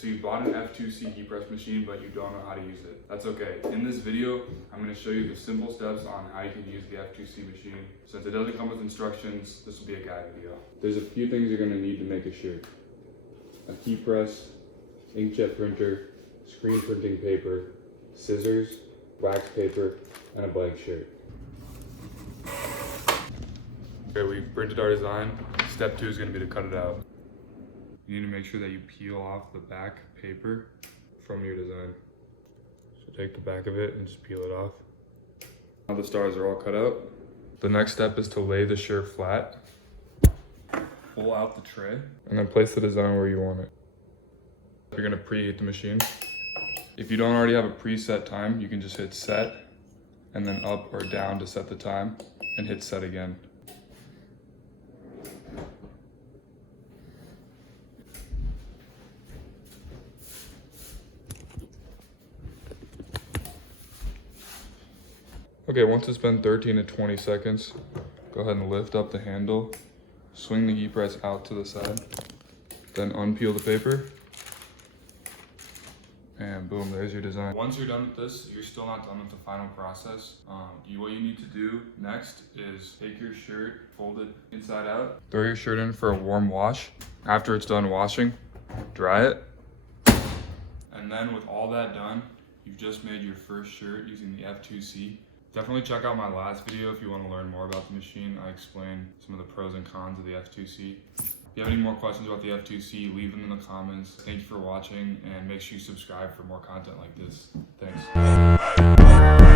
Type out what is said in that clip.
So you bought an F2C heat press machine, but you don't know how to use it. That's okay. In this video, I'm gonna show you the simple steps on how you can use the F2C machine. Since it doesn't come with instructions, this will be a guide video. There's a few things you're gonna need to make a shirt. A heat press, inkjet printer, screen printing paper, scissors, wax paper, and a blank shirt. Okay, we printed our design. Step 2 is gonna be to cut it out. You need to make sure that you peel off the back paper from your design. So take the back of it and just peel it off. Now the stars are all cut out. The next step is to lay the shirt flat. Pull out the tray and then place the design where you want it. You're gonna preheat the machine. If you don't already have a preset time, you can just hit set and then up or down to set the time and hit set again. Okay, once it's been 13 to 20 seconds, go ahead and lift up the handle, swing the heat press out to the side, then unpeel the paper, and boom, there's your design. Once you're done with this, you're still not done with the final process. What you need to do next is take your shirt, fold it inside out, throw your shirt in for a warm wash. After it's done washing, dry it. And then with all that done, you've just made your first shirt using the F2C. Definitely check out my last video if you want to learn more about the machine. I explain some of the pros and cons of the F2C. If you have any more questions about the F2C, leave them in the comments. Thank you for watching, and make sure you subscribe for more content like this. Thanks.